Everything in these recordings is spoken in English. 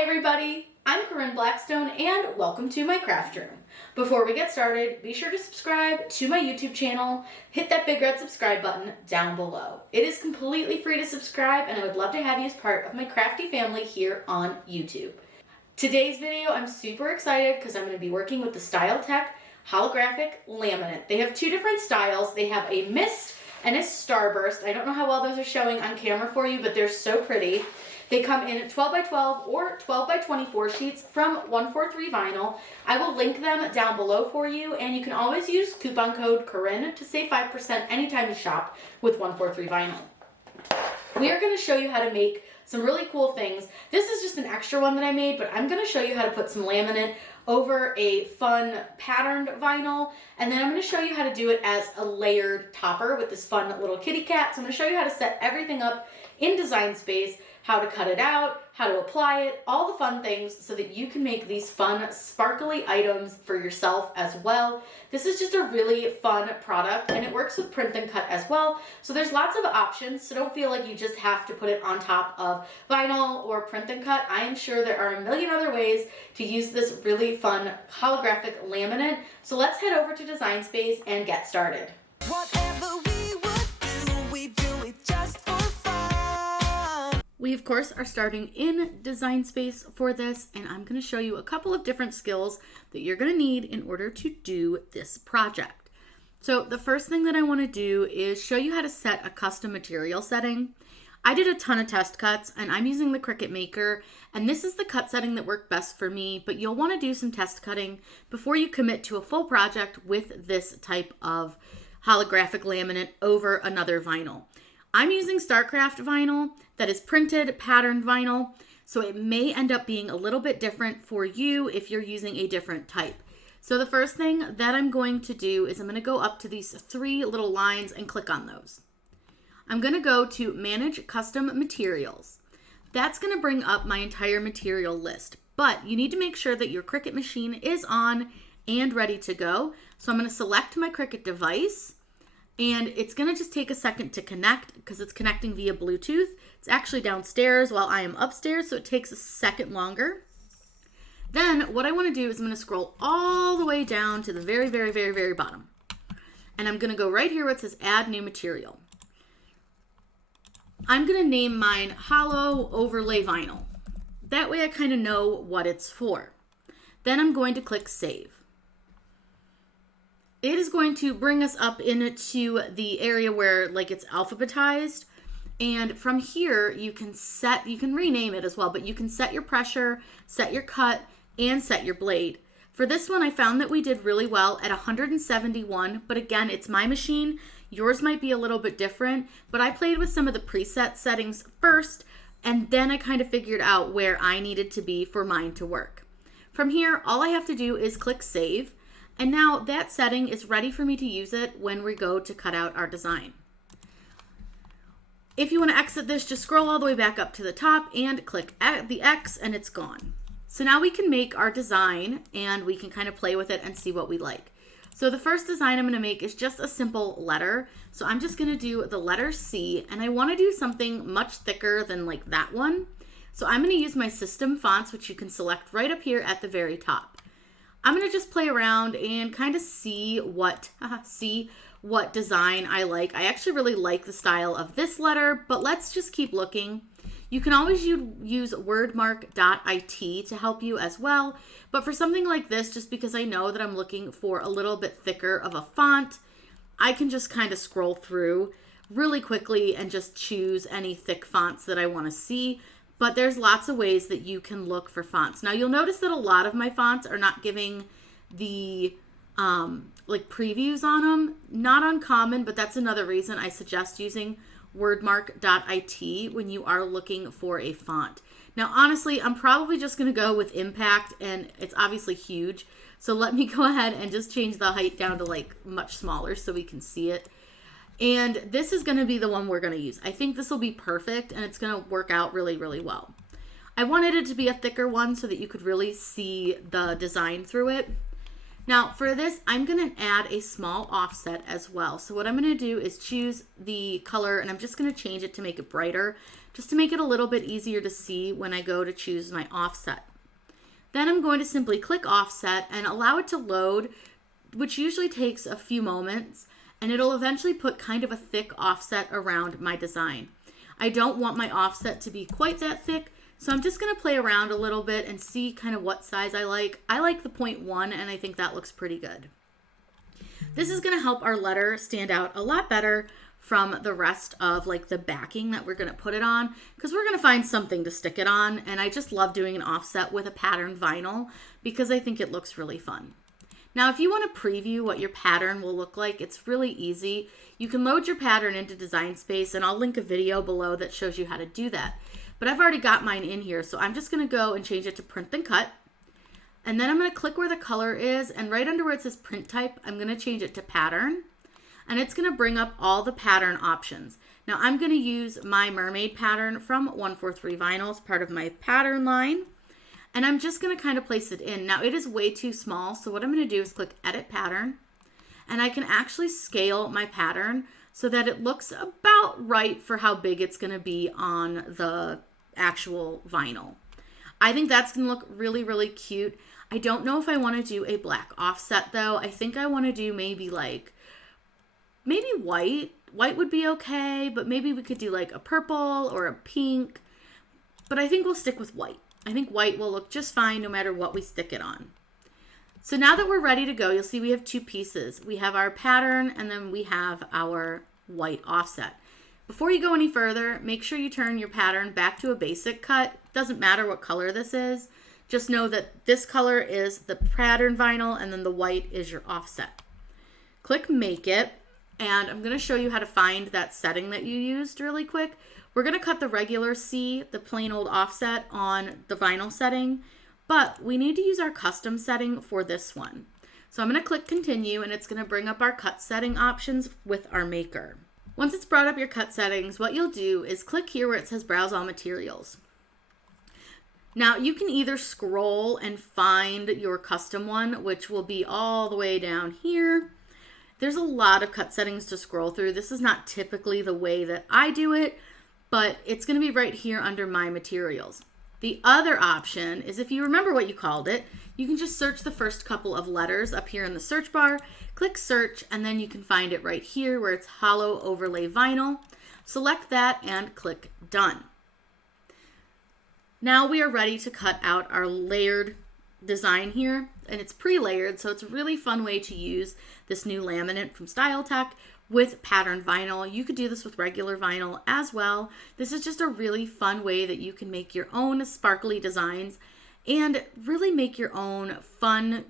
Hi everybody, I'm Corinne Blackstone and welcome to my craft room. Before we get started, be sure to subscribe to my YouTube channel, hit that big red subscribe button down below. It is completely free to subscribe and I would love to have you as part of my crafty family here on YouTube. Today's video, I'm super excited because I'm going to be working with the Styletech Holographic Laminate. They have two different styles. They have a mist and a starburst. I don't know how well those are showing on camera for you, but they're so pretty. They come in 12 by 12 or 12 by 24 sheets from 143 vinyl. I will link them down below for you, and you can always use coupon code Corinne to save 5% anytime you shop with 143 vinyl. We are going to show you how to make some really cool things. This is just an extra one that I made, but I'm going to show you how to put some laminate over a fun patterned vinyl, and then I'm going to show you how to do it as a layered topper with this fun little kitty cat. So I'm going to show you how to set everything up in Design Space, how to cut it out, how to apply it, all the fun things so that you can make these fun sparkly items for yourself as well. This is just a really fun product and it works with print and cut as well. So there's lots of options, so don't feel like you just have to put it on top of vinyl or print and cut. I am sure there are a million other ways to use this really fun holographic laminate. So let's head over to Design Space and get started. Whatever we would do, we do it just for fun. We of course are starting in Design Space for this, and I'm going to show you a couple of different skills that you're going to need in order to do this project. So the first thing that I want to do is show you how to set a custom material setting. I did a ton of test cuts and I'm using the CRICUT maker, and this is the cut setting that worked best for me, but you'll want to do some test cutting before you commit to a full project with this type of holographic laminate over another vinyl. I'm using StarCraft vinyl that is printed patterned vinyl, so it may end up being a little bit different for you if you're using a different type. So the first thing that I'm going to do is I'm going to go up to these three little lines and click on those. I'm going to go to Manage Custom Materials. That's going to bring up my entire material list, but you need to make sure that your CRICUT machine is on and ready to go. So I'm going to select my CRICUT device, and it's going to just take a second to connect because it's connecting via Bluetooth. It's actually downstairs while I am upstairs, so it takes a second longer. Then what I want to do is I'm going to scroll all the way down to the very bottom. And I'm going to go right here where it says Add New Material. I'm going to name mine Hollow Overlay Vinyl. That way I kind of know what it's for. Then I'm going to click Save. It is going to bring us up into the area where like it's alphabetized. And from here you can rename it as well, but you can set your pressure, set your cut, and set your blade. For this one, I found that we did really well at 171, but again, it's my machine. Yours might be a little bit different, but I played with some of the preset settings first, and then I kind of figured out where I needed to be for mine to work. From here, all I have to do is click Save. And now that setting is ready for me to use it when we go to cut out our design. If you want to exit this, just scroll all the way back up to the top and click the X and it's gone. So now we can make our design and we can kind of play with it and see what we like. So the first design I'm going to make is just a simple letter. So I'm just going to do the letter C, and I want to do something much thicker than like that one. So I'm going to use my system fonts, which you can select right up here at the very top. I'm going to just play around and kind of see what design I like. I actually really like the style of this letter, but let's just keep looking. You can always use wordmark.it to help you as well. But for something like this, just because I know that I'm looking for a little bit thicker of a font, I can just kind of scroll through really quickly and just choose any thick fonts that I want to see. But there's lots of ways that you can look for fonts. Now you'll notice that a lot of my fonts are not giving the like previews on them. Not uncommon, but that's another reason I suggest using wordmark.it when you are looking for a font. Now honestly, I'm probably just going to go with Impact, and it's obviously huge. So let me go ahead and just change the height down to like much smaller so we can see it. And this is going to be the one we're going to use. I think this will be perfect and it's going to work out really well. I wanted it to be a thicker one so that you could really see the design through it. Now for this, I'm gonna add a small offset as well. So what I'm gonna do is choose the color, and I'm just gonna change it to make it brighter, just to make it a little bit easier to see when I go to choose my offset. Then I'm going to simply click offset and allow it to load, which usually takes a few moments, and it'll eventually put kind of a thick offset around my design. I don't want my offset to be quite that thick, so I'm just gonna play around a little bit and see kind of what size I like. I like the 0.1, and I think that looks pretty good. This is gonna help our letter stand out a lot better from the rest of like the backing that we're gonna put it on, because we're gonna find something to stick it on, and I just love doing an offset with a patterned vinyl because I think it looks really fun. Now, if you want to preview what your pattern will look like, it's really easy. You can load your pattern into Design Space, and I'll link a video below that shows you how to do that. But I've already got mine in here, so I'm just going to go and change it to Print and Cut. And then I'm going to click where the color is, and right under where it says Print Type, I'm going to change it to Pattern. And it's going to bring up all the pattern options. Now, I'm going to use my mermaid pattern from 143 Vinyls, part of my pattern line. And I'm just going to kind of place it in. Now, it is way too small, so what I'm going to do is click Edit Pattern, and I can actually scale my pattern so that it looks about right for how big it's going to be on the actual vinyl. I think that's going to look really, really cute. I don't know if I want to do a black offset, though. I think I want to do maybe white. White would be okay, but maybe we could do like a purple or a pink. But I think we'll stick with white. I think white will look just fine no matter what we stick it on. So now that we're ready to go, you'll see we have two pieces. We have our pattern, and then we have our white offset. Before you go any further, make sure you turn your pattern back to a basic cut. Doesn't matter what color this is. Just know that this color is the pattern vinyl, and then the white is your offset. Click Make It, and I'm going to show you how to find that setting that you used really quick. We're going to cut the regular C, the plain old offset, on the vinyl setting, but we need to use our custom setting for this one. So I'm going to click Continue, and it's going to bring up our cut setting options with our maker. Once it's brought up your cut settings, what you'll do is click here where it says Browse All Materials. Now you can either scroll and find your custom one, which will be all the way down here. There's a lot of cut settings to scroll through. This is not typically the way that I do it, but it's going to be right here under My Materials. The other option is, if you remember what you called it, you can just search the first couple of letters up here in the search bar, click Search, and then you can find it right here where it's Hollow Overlay Vinyl. Select that and click Done. Now we are ready to cut out our layered design here, and it's pre-layered, so it's a really fun way to use this new laminate from Styletech with patterned vinyl. You could do this with regular vinyl as well. This is just a really fun way that you can make your own sparkly designs and really make your own fun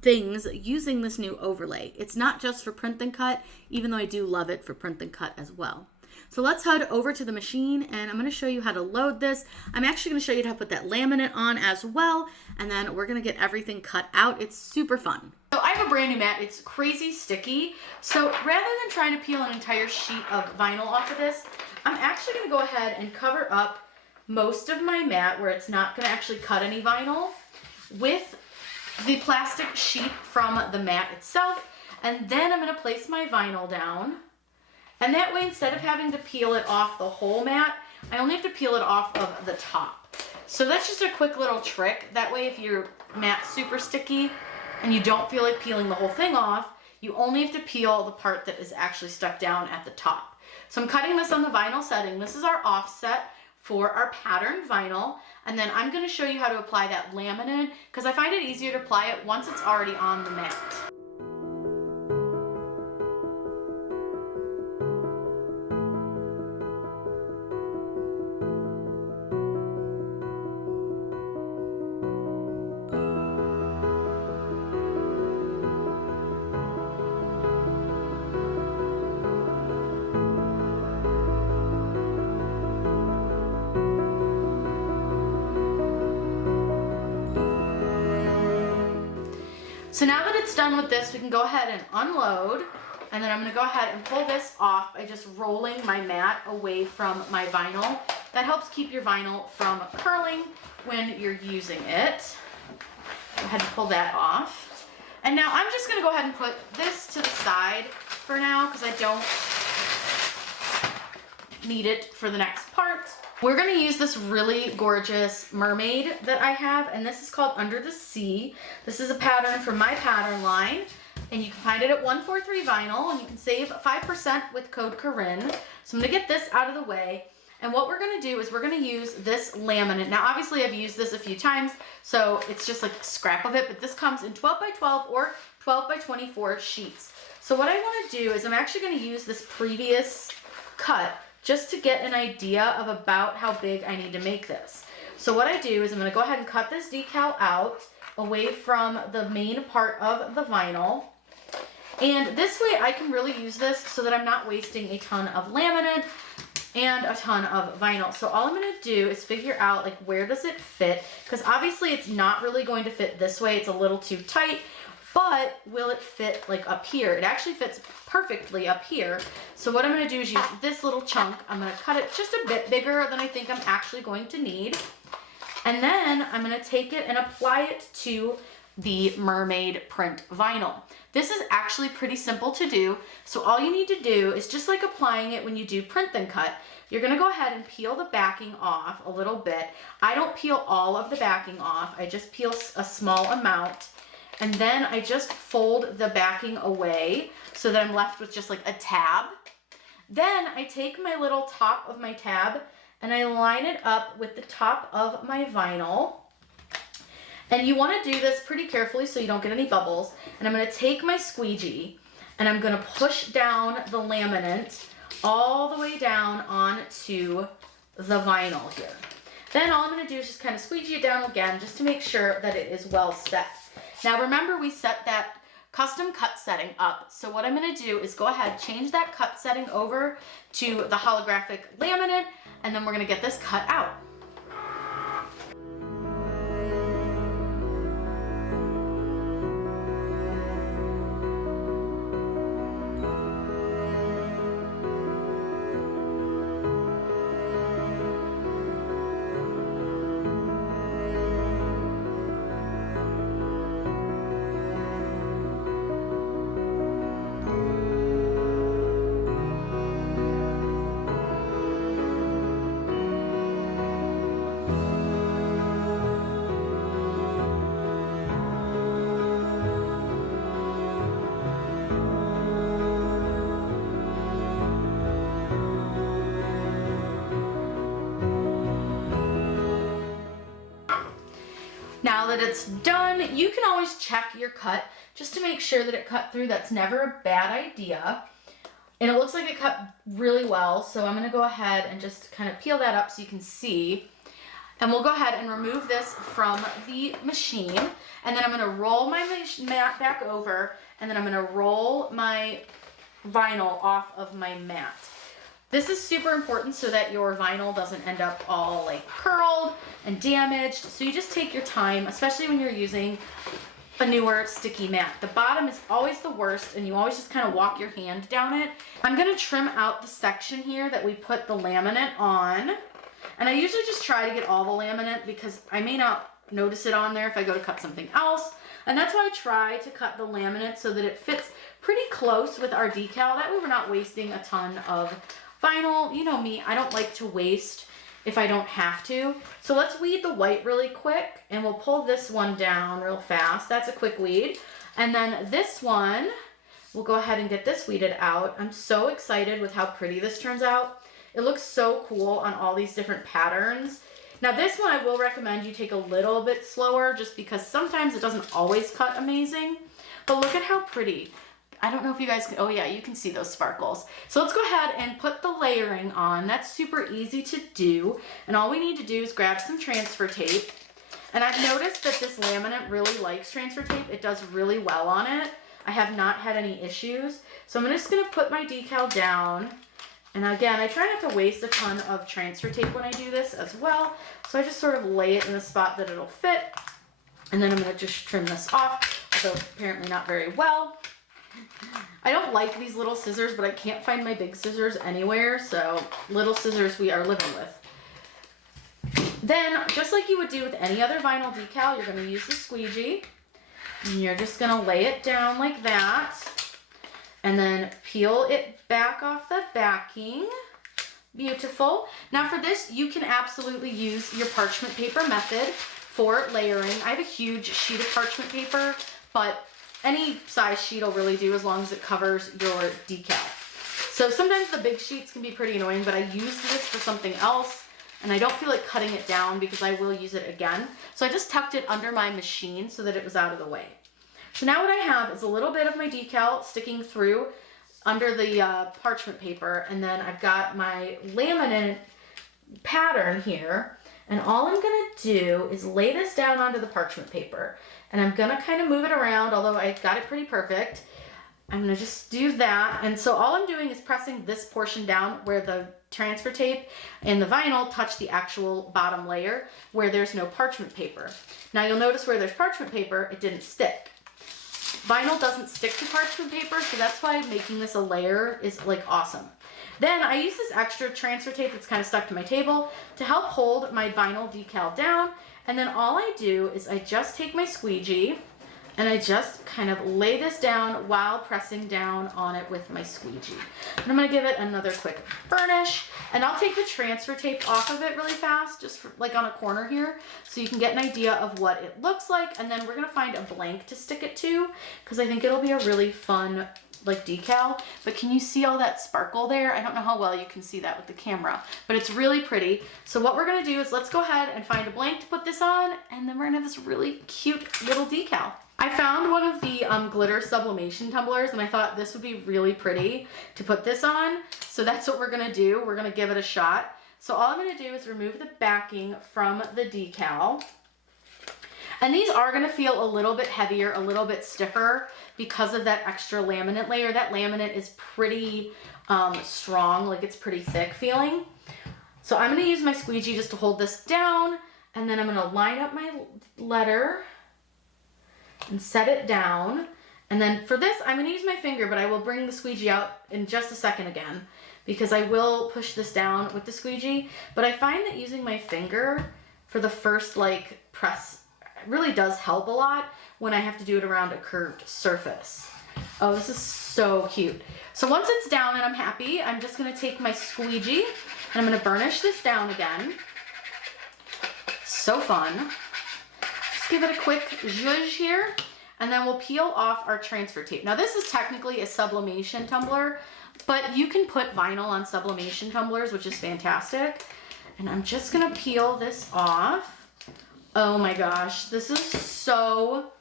things using this new overlay. It's not just for print and cut, even though I do love it for print and cut as well. So let's head over to the machine, and I'm going to show you how to load this. I'm actually going to show you how to put that laminate on as well, and then we're going to get everything cut out. It's super fun. So I have a brand new mat. It's crazy sticky. So rather than trying to peel an entire sheet of vinyl off of this, I'm actually going to go ahead and cover up most of my mat where it's not going to actually cut any vinyl with the plastic sheet from the mat itself. And then I'm going to place my vinyl down. And that way, instead of having to peel it off the whole mat, I only have to peel it off of the top. So that's just a quick little trick. That way, if your mat's super sticky and you don't feel like peeling the whole thing off, you only have to peel the part that is actually stuck down at the top. So I'm cutting this on the vinyl setting. This is our offset for our patterned vinyl. And then I'm going to show you how to apply that laminate, because I find it easier to apply it once it's already on the mat. So now that it's done with this, we can go ahead and unload, and then I'm going to go ahead and pull this off by just rolling my mat away from my vinyl. That helps keep your vinyl from curling when you're using it. Go ahead and pull that off. And now I'm just gonna go ahead and put this to the side for now because I don't need it for the next part. We're gonna use this really gorgeous mermaid that I have, and this is called Under the Sea. This is a pattern from my pattern line, and you can find it at 143 Vinyl, and you can save 5% with code Corinne. So I'm gonna get this out of the way. And what we're gonna do is we're gonna use this laminate. Now obviously I've used this a few times, so it's just like a scrap of it, but this comes in 12 by 12 or 12 by 24 sheets. So what I wanna do is I'm actually gonna use this previous cut just to get an idea of about how big I need to make this. So what I do is I'm gonna go ahead and cut this decal out away from the main part of the vinyl. And this way I can really use this so that I'm not wasting a ton of laminate and a ton of vinyl. So all I'm gonna do is figure out like where does it fit, because obviously it's not really going to fit this way, it's a little too tight, but will it fit like up here? It actually fits perfectly up here. So what I'm gonna do is use this little chunk, I'm gonna cut it just a bit bigger than I think I'm actually going to need. And then I'm gonna take it and apply it to the mermaid print vinyl. This is actually pretty simple to do. So all you need to do is just like applying it when you do print then cut, you're gonna go ahead and peel the backing off a little bit. I don't peel all of the backing off, I just peel a small amount. And then I just fold the backing away so that I'm left with just like a tab. Then I take my little top of my tab and I line it up with the top of my vinyl. And you want to do this pretty carefully so you don't get any bubbles. And I'm going to take my squeegee and I'm going to push down the laminate all the way down onto the vinyl here. Then all I'm going to do is just kind of squeegee it down again just to make sure that it is well set. Now remember we set that custom cut setting up. So what I'm going to do is go ahead, change that cut setting over to the holographic laminate, and then we're going to get this cut out. Now that it's done, you can always check your cut just to make sure that it cut through. That's never a bad idea. And it looks like it cut really well, so I'm gonna go ahead and just kind of peel that up so you can see. And we'll go ahead and remove this from the machine. And then I'm gonna roll my mat back over, and then I'm gonna roll my vinyl off of my mat. This is super important so that your vinyl doesn't end up all like curled and damaged. So you just take your time, especially when you're using a newer sticky mat. The bottom is always the worst and you always just kind of walk your hand down it. I'm gonna trim out the section here that we put the laminate on. And I usually just try to get all the laminate because I may not notice it on there if I go to cut something else. And that's why I try to cut the laminate so that it fits pretty close with our decal. That way we're not wasting a ton of vinyl. You know me, I don't like to waste if I don't have to. So let's weed the white really quick and we'll pull this one down real fast. That's a quick weed. And then this one, we'll go ahead and get this weeded out. I'm so excited with how pretty this turns out. It looks so cool on all these different patterns. Now this one I will recommend you take a little bit slower just because sometimes it doesn't always cut amazing. But look at how pretty. I don't know if you guys can, oh yeah, you can see those sparkles. So let's go ahead and put the layering on. That's super easy to do. And all we need to do is grab some transfer tape. And I've noticed that this laminate really likes transfer tape. It does really well on it. I have not had any issues. So I'm just gonna put my decal down. And again, I try not to waste a ton of transfer tape when I do this as well. So I just sort of lay it in the spot that it'll fit. And then I'm gonna just trim this off, although apparently not very well. I don't like these little scissors, but I can't find my big scissors anywhere, so little scissors we are living with. Then, just like you would do with any other vinyl decal, you're going to use the squeegee, And you're just gonna lay it down like that and then peel it back off the backing. Beautiful. Now for this, you can absolutely use your parchment paper method for layering. I have a huge sheet of parchment paper, but any size sheet will really do as long as it covers your decal. So sometimes the big sheets can be pretty annoying, but I used this for something else and I don't feel like cutting it down because I will use it again. So I just tucked it under my machine so that it was out of the way. So now what I have is a little bit of my decal sticking through under the parchment paper, and then I've got my laminate pattern here, and all I'm gonna do is lay this down onto the parchment paper, and I'm gonna kind of move it around, although I got it pretty perfect. I'm gonna just do that, and so all I'm doing is pressing this portion down where the transfer tape and the vinyl touch the actual bottom layer where there's no parchment paper. Now you'll notice where there's parchment paper, it didn't stick. Vinyl doesn't stick to parchment paper, so that's why making this a layer is like awesome. Then I use this extra transfer tape that's kind of stuck to my table to help hold my vinyl decal down. And then all I do is I just take my squeegee and I just kind of lay this down while pressing down on it with my squeegee. And I'm gonna give it another quick burnish, and I'll take the transfer tape off of it really fast, just for, like on a corner here, so you can get an idea of what it looks like. And then we're gonna find a blank to stick it to, because I think it'll be a really fun like decal. But can you see all that sparkle there? I don't know how well you can see that with the camera, but it's really pretty. So what we're gonna do is let's go ahead and find a blank to put this on, and then we're gonna have this really cute little decal. I found one of the glitter sublimation tumblers, and I thought this would be really pretty to put this on. So that's what we're gonna do. We're gonna give it a shot. So all I'm gonna do is remove the backing from the decal. And these are gonna feel a little bit heavier, a little bit stiffer because of that extra laminate layer. That laminate is pretty strong, like it's pretty thick feeling. So I'm gonna use my squeegee just to hold this down, and then I'm gonna line up my letter and set it down. And then for this, I'm gonna use my finger, but I will bring the squeegee out in just a second again, because I will push this down with the squeegee. But I find that using my finger for the first like press really does help a lot when I have to do it around a curved surface. Oh, this is so cute. So once it's down and I'm happy, I'm just gonna take my squeegee and I'm gonna burnish this down again. So fun. Give it a quick zhuzh here, and then we'll peel off our transfer tape. Now this is technically a sublimation tumbler, but you can put vinyl on sublimation tumblers, which is fantastic. And I'm just gonna peel this off. Oh my gosh, this is so,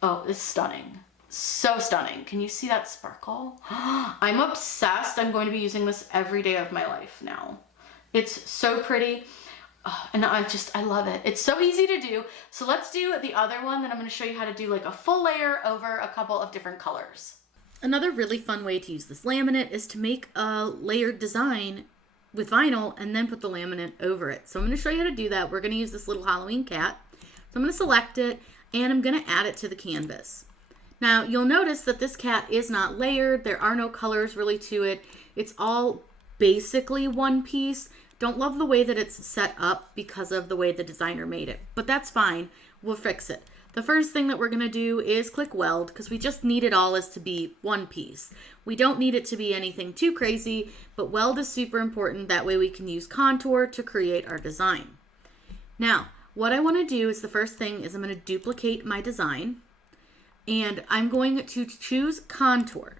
oh, it's stunning. So stunning. Can you see that sparkle? I'm obsessed. I'm going to be using this every day of my life now. It's so pretty. Oh, and I love it. It's so easy to do. So let's do the other one that I'm going to show you how to do like a full layer over a couple of different colors. Another really fun way to use this laminate is to make a layered design with vinyl and then put the laminate over it. So I'm going to show you how to do that. We're going to use this little Halloween cat. So I'm going to select it and I'm going to add it to the canvas. Now you'll notice that this cat is not layered. There are no colors really to it. It's all basically one piece. Don't love the way that it's set up because of the way the designer made it, but that's fine. We'll fix it. The first thing that we're gonna do is click weld, because we just need it all as to be one piece. We don't need it to be anything too crazy, but weld is super important. That way we can use contour to create our design. Now, what I wanna do is the first thing is I'm gonna duplicate my design, and I'm going to choose contour.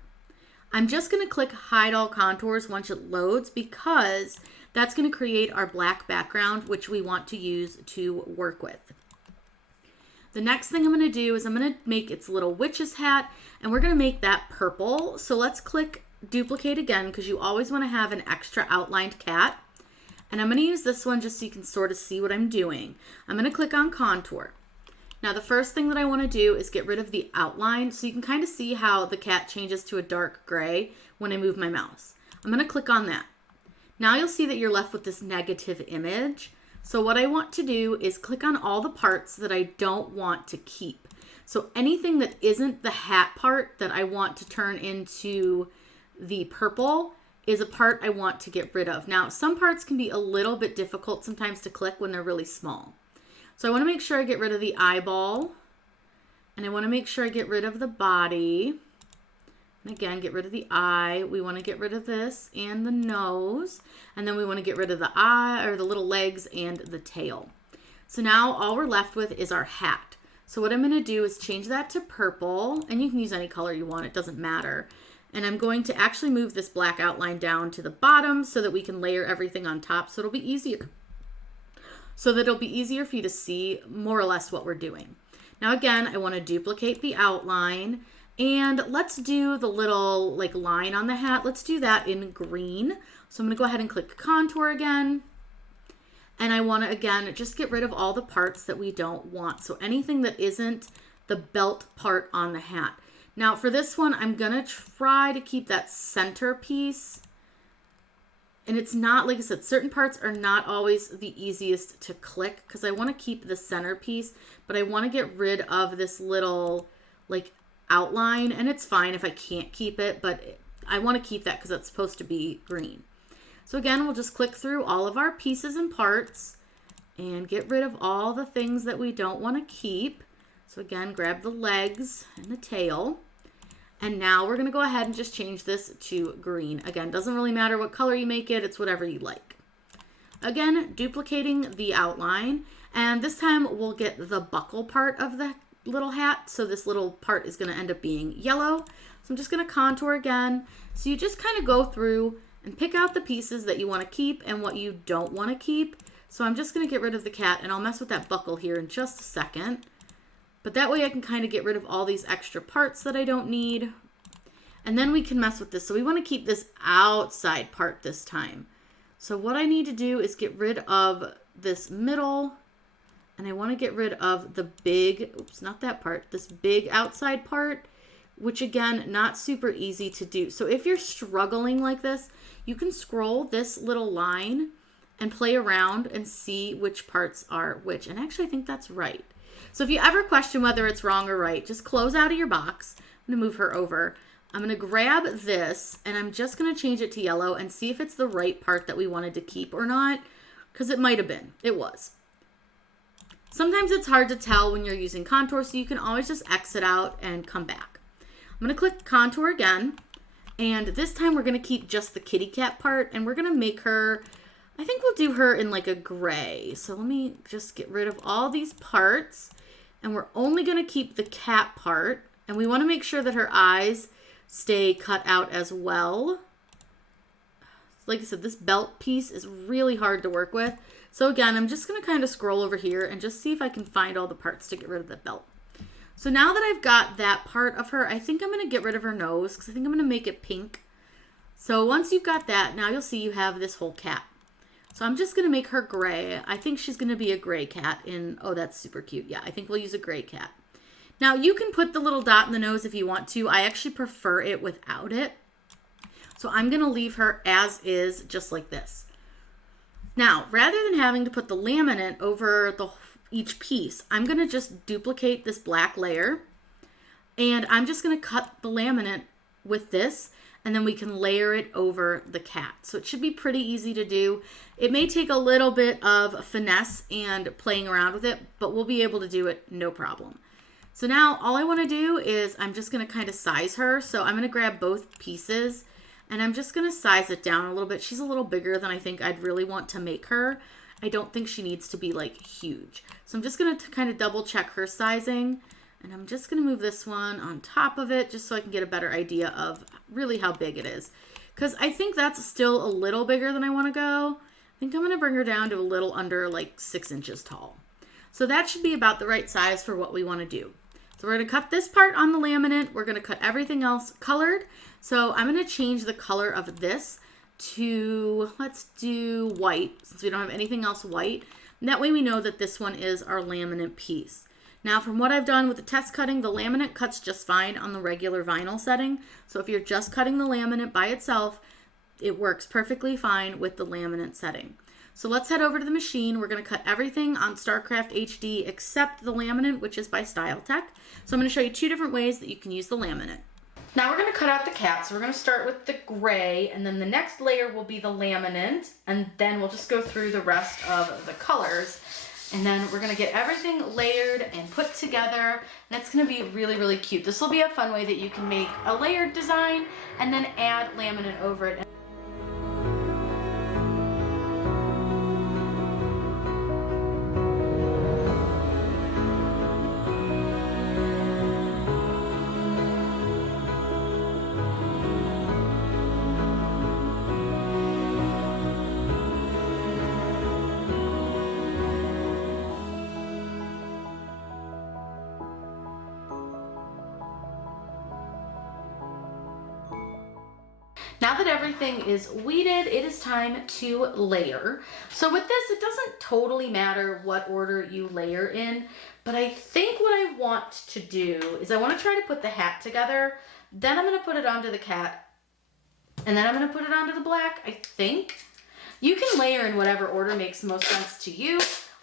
I'm just gonna click hide all contours once it loads, because that's going to create our black background, which we want to use to work with. The next thing I'm going to do is I'm going to make its little witch's hat, and we're going to make that purple. So let's click duplicate again, because you always want to have an extra outlined cat. And I'm going to use this one just so you can sort of see what I'm doing. I'm going to click on contour. Now the first thing that I want to do is get rid of the outline, so you can kind of see how the cat changes to a dark gray when I move my mouse. I'm going to click on that. Now you'll see that you're left with this negative image. So what I want to do is click on all the parts that I don't want to keep. So anything that isn't the hat part that I want to turn into the purple is a part I want to get rid of. Now, some parts can be a little bit difficult sometimes to click when they're really small. So I want to make sure I get rid of the eyeball, and And I want to make sure I get rid of the body. And again, get rid of the eye. We want to get rid of this and the nose. And then we want to get rid of the eye, or the little legs and the tail. So now all we're left with is our hat. So what I'm going to do is change that to purple. And you can use any color you want. It doesn't matter. And I'm going to actually move this black outline down to the bottom so that we can layer everything on top. So it'll be easier. So that it'll be easier for you to see more or less what we're doing. Now again, I want to duplicate the outline, and let's do the little like line on the hat. Let's do that in green. So I'm going to go ahead and click contour again. And I want to again just get rid of all the parts that we don't want. So anything that isn't the belt part on the hat. Now for this one, I'm going to try to keep that center piece. And it's not, like I said, certain parts are not always the easiest to click because I want to keep the center piece, but I want to get rid of this little like outline, and it's fine if I can't keep it, but I want to keep that because it's supposed to be green. So again, we'll just click through all of our pieces and parts and get rid of all the things that we don't want to keep. So again, grab the legs and the tail. And now we're going to go ahead and just change this to green. Again, doesn't really matter what color you make it. It's whatever you like. Again, duplicating the outline. And this time we'll get the buckle part of the little hat. So this little part is going to end up being yellow. So I'm just going to contour again. So you just kind of go through and pick out the pieces that you want to keep and what you don't want to keep. So I'm just going to get rid of the cat, and I'll mess with that buckle here in just a second. But that way I can kind of get rid of all these extra parts that I don't need. And then we can mess with this. So we want to keep this outside part this time. So what I need to do is get rid of this middle. And I want to get rid of the big, oops, not that part, this big outside part, which again, not super easy to do. So if you're struggling like this, you can scroll this little line and play around and see which parts are which. And actually, I think that's right. So if you ever question whether it's wrong or right, just close out of your box. I'm going to move her over. I'm going to grab this, and I'm just going to change it to yellow and see if it's the right part that we wanted to keep or not, because it might have been. It was. Sometimes it's hard to tell when you're using contour, so you can always just exit out and come back. I'm going to click contour again, and this time we're going to keep just the kitty cat part, and we're going to make her, I think we'll do her in like a gray. So let me just get rid of all these parts. And we're only going to keep the cat part. And we want to make sure that her eyes stay cut out as well. Like I said, this belt piece is really hard to work with. So again, I'm just going to kind of scroll over here and just see if I can find all the parts to get rid of the belt. So now that I've got that part of her, I think I'm going to get rid of her nose because I think I'm going to make it pink. So once you've got that, now you'll see you have this whole cat. So I'm just going to make her gray. I think she's going to be a gray cat in, oh, that's super cute. Yeah, I think we'll use a gray cat. Now you can put the little dot in the nose if you want to. I actually prefer it without it. So I'm going to leave her as is, just like this. Now, rather than having to put the laminate over each piece, I'm going to just duplicate this black layer. And I'm just going to cut the laminate with this. And then we can layer it over the cat. So it should be pretty easy to do. It may take a little bit of finesse and playing around with it, but we'll be able to do it no problem. So now all I want to do is I'm just going to kind of size her. So I'm going to grab both pieces and I'm just going to size it down a little bit. She's a little bigger than I think I'd really want to make her. I don't think she needs to be like huge. So I'm just going to kind of double check her sizing. And I'm just going to move this one on top of it just so I can get a better idea of really how big it is. Because I think that's still a little bigger than I want to go. I think I'm going to bring her down to a little under like 6 inches tall. So that should be about the right size for what we want to do. So we're going to cut this part on the laminate. We're going to cut everything else colored. So I'm going to change the color of this to, let's do white, since we don't have anything else white. And that way we know that this one is our laminate piece. Now, from what I've done with the test cutting, the laminate cuts just fine on the regular vinyl setting. So if you're just cutting the laminate by itself, it works perfectly fine with the laminate setting. So let's head over to the machine. We're going to cut everything on StarCraft HD except the laminate, which is by Styletech. So I'm going to show you 2 different ways that you can use the laminate. Now we're going to cut out the cat. So we're going to start with the gray, and then the next layer will be the laminate, and then we'll just go through the rest of the colors. And then we're gonna get everything layered and put together, and it's gonna be really, really cute. This will be a fun way that you can make a layered design and then add laminate over it. Now that everything is weeded, it is time to layer. So with this, it doesn't totally matter what order you layer in, but I think what I want to do is I want to try to put the hat together, then I'm going to put it onto the cat, and then I'm going to put it onto the black, I think. You can layer in whatever order makes the most sense to you.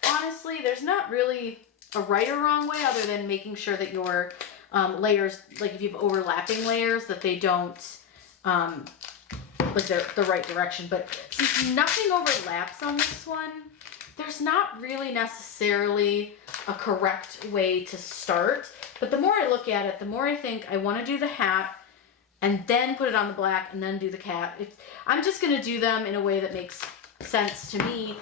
Honestly, there's not really a right or wrong way other than making sure that your layers, like if you have overlapping layers, that they don't like they're the right direction. But since nothing overlaps on this one, there's not really necessarily a correct way to start. But the more I look at it, the more I think I want to do the hat and then put it on the black and then do the cat. I'm just going to do them in a way that makes sense to me.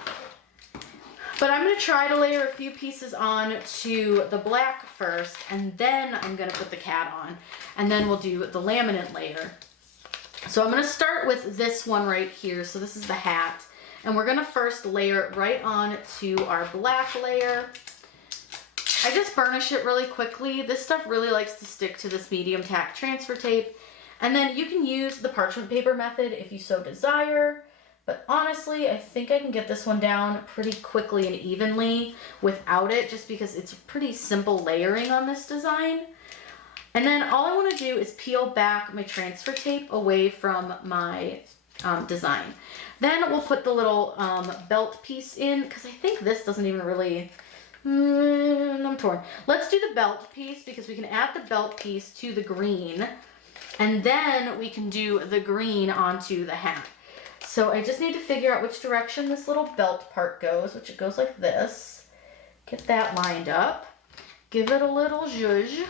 But I'm going to try to layer a few pieces on to the black first, and then I'm going to put the cat on, and then we'll do the laminate layer. So I'm going to start with this one right here. So this is the hat, and we're going to first layer it right on to our black layer. I just burnish it really quickly. This stuff really likes to stick to this medium tack transfer tape. And then you can use the parchment paper method if you so desire. But honestly, I think I can get this one down pretty quickly and evenly without it, just because it's pretty simple layering on this design. And then all I want to do is peel back my transfer tape away from my design. Then we'll put the little belt piece in, because I think this doesn't even really, I'm torn. Let's do the belt piece, because we can add the belt piece to the green, and then we can do the green onto the hat. So I just need to figure out which direction this little belt part goes, which it goes like this. Get that lined up. Give it a little zhuzh.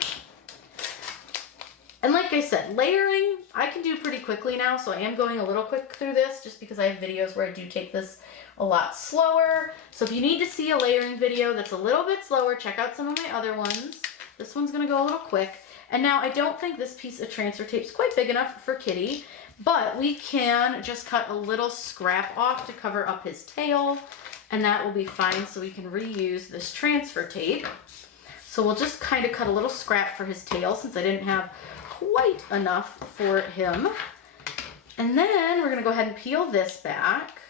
And like I said, layering I can do pretty quickly now, so I am going a little quick through this just because I have videos where I do take this a lot slower. So if you need to see a layering video that's a little bit slower, check out some of my other ones. This one's gonna go a little quick. And now I don't think this piece of transfer tape is quite big enough for Kitty, but we can just cut a little scrap off to cover up his tail, and that will be fine, so we can reuse this transfer tape. So we'll just kind of cut a little scrap for his tail since I didn't have quite enough for him. And then we're gonna go ahead and peel this back.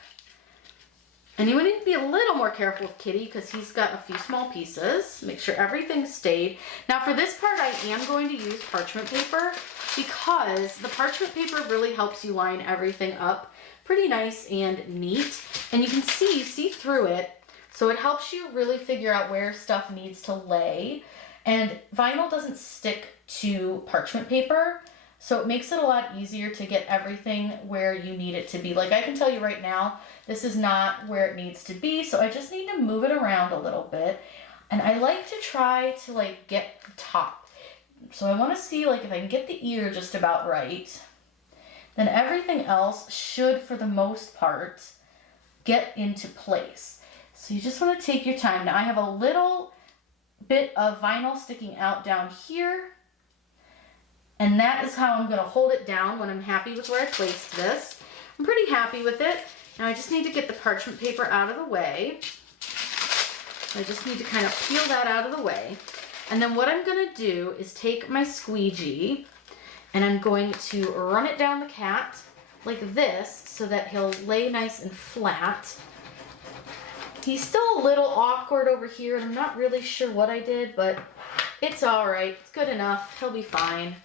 And you need to be a little more careful with Kitty because he's got a few small pieces. Make sure everything stayed. Now for this part, I am going to use parchment paper because the parchment paper really helps you line everything up pretty nice and neat. And you can see through it. So it helps you really figure out where stuff needs to lay. And vinyl doesn't stick to parchment paper, so it makes it a lot easier to get everything where you need it to be. Like I can tell you right now, this is not where it needs to be, so I just need to move it around a little bit. And I like to try to like get the top. So I want to see like if I can get the ear just about right. Then everything else should, for the most part, get into place. So you just want to take your time. Now I have a little bit of vinyl sticking out down here, and that is how I'm going to hold it down when I'm happy with where I placed this. I'm pretty happy with it. Now I just need to get the parchment paper out of the way. I just need to kind of peel that out of the way. And then what I'm going to do is take my squeegee and I'm going to run it down the cat like this so that he'll lay nice and flat. He's still a little awkward over here, and I'm not really sure what I did, but it's all right. It's good enough. He'll be fine.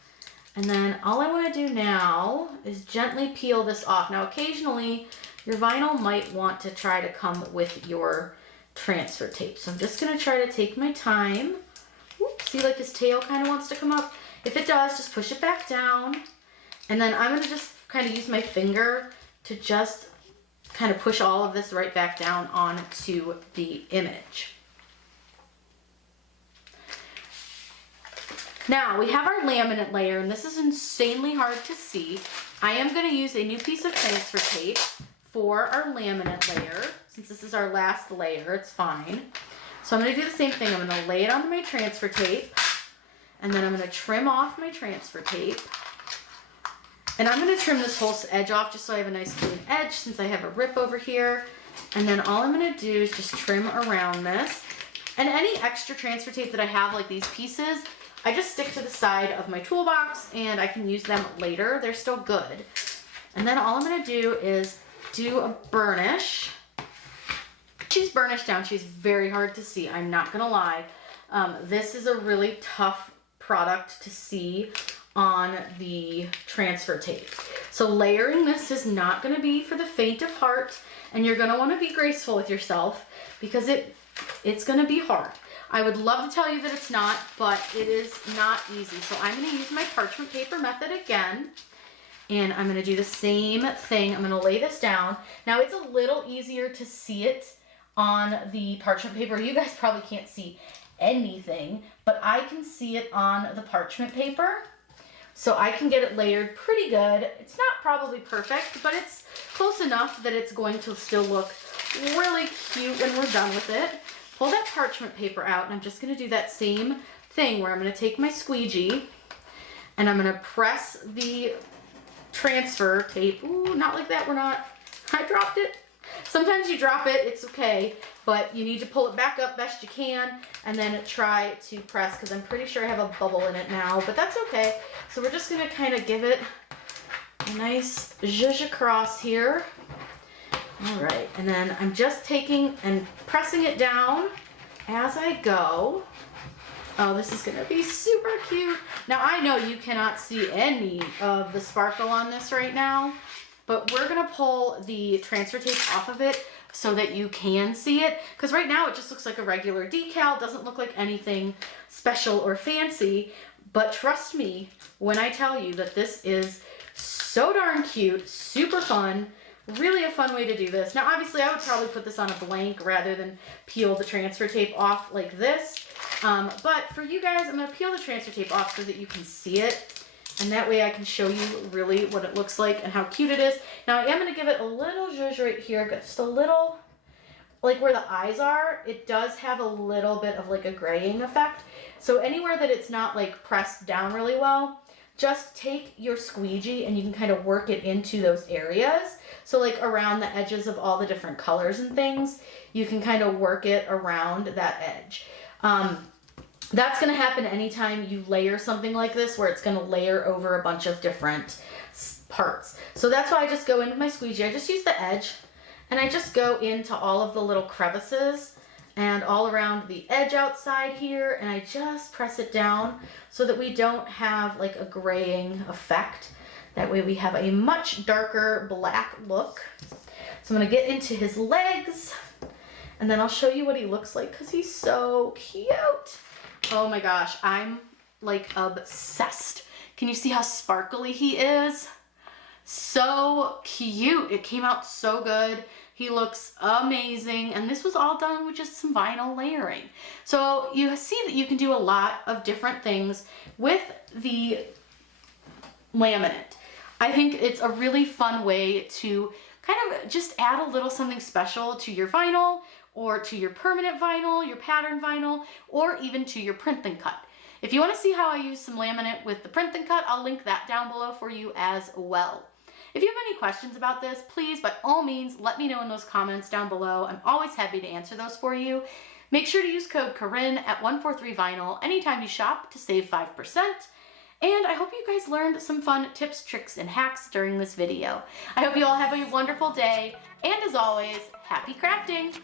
And then all I want to do now is gently peel this off. Now, occasionally, your vinyl might want to try to come with your transfer tape. So I'm just going to try to take my time. Oops, see, like his tail kind of wants to come up. If it does, just push it back down. And then I'm going to just kind of use my finger to just kind of push all of this right back down onto the image. Now we have our laminate layer, and this is insanely hard to see. I am going to use a new piece of transfer tape for our laminate layer. Since this is our last layer, it's fine. So I'm going to do the same thing. I'm going to lay it on my transfer tape, and then I'm going to trim off my transfer tape. And I'm going to trim this whole edge off just so I have a nice clean edge since I have a rip over here. And then all I'm going to do is just trim around this. And any extra transfer tape that I have, like these pieces, I just stick to the side of my toolbox and I can use them later. They're still good. And then all I'm going to do is do a burnish. She's burnished down. She's very hard to see. I'm not going to lie. This is a really tough product to see on the transfer tape. So layering this is not going to be for the faint of heart, and you're going to want to be graceful with yourself because it's going to be hard. I would love to tell you that it's not, but it is not easy. So I'm going to use my parchment paper method again, and I'm going to do the same thing. I'm going to lay this down. Now it's a little easier to see it on the parchment paper. You guys probably can't see anything, but I can see it on the parchment paper. So I can get it layered pretty good. It's not probably perfect, but it's close enough that it's going to still look really cute when we're done with it. Pull that parchment paper out, and I'm just gonna do that same thing where I'm gonna take my squeegee and I'm gonna press the transfer tape. Ooh, not like that, I dropped it. Sometimes you drop it, it's okay, but you need to pull it back up best you can and then try to press, because I'm pretty sure I have a bubble in it now, but that's okay. So we're just gonna kind of give it a nice zhuzh across here. All right, and then I'm just taking and pressing it down as I go. Oh, this is gonna be super cute. Now I know you cannot see any of the sparkle on this right now, but we're gonna pull the transfer tape off of it so that you can see it. Because right now it just looks like a regular decal, doesn't look like anything special or fancy. But trust me when I tell you that this is so darn cute, super fun, really a fun way to do this. Now obviously I would probably put this on a blank rather than peel the transfer tape off like this. But for you guys, I'm gonna peel the transfer tape off so that you can see it. And that way I can show you really what it looks like and how cute it is. Now I am going to give it a little zhuzh right here, just a little, like where the eyes are, it does have a little bit of like a graying effect. So anywhere that it's not like pressed down really well, just take your squeegee and you can kind of work it into those areas. So like around the edges of all the different colors and things, you can kind of work it around that edge. That's going to happen anytime you layer something like this where it's going to layer over a bunch of different parts. So that's why I just go into my squeegee. I just use the edge and I just go into all of the little crevices and all around the edge outside here, and I just press it down so that we don't have like a graying effect. That way we have a much darker black look. So I'm going to get into his legs and then I'll show you what he looks like because he's so cute. Oh my gosh, I'm like obsessed. Can you see how sparkly he is? So cute. It came out so good. He looks amazing. And this was all done with just some vinyl layering. So you see that you can do a lot of different things with the laminate. I think it's a really fun way to kind of just add a little something special to your vinyl, or to your permanent vinyl, your pattern vinyl, or even to your print and cut. If you want to see how I use some laminate with the print and cut, I'll link that down below for you as well. If you have any questions about this, please, by all means, let me know in those comments down below. I'm always happy to answer those for you. Make sure to use code Corinne at 143Vinyl anytime you shop to save 5%. And I hope you guys learned some fun tips, tricks, and hacks during this video. I hope you all have a wonderful day, and as always, happy crafting!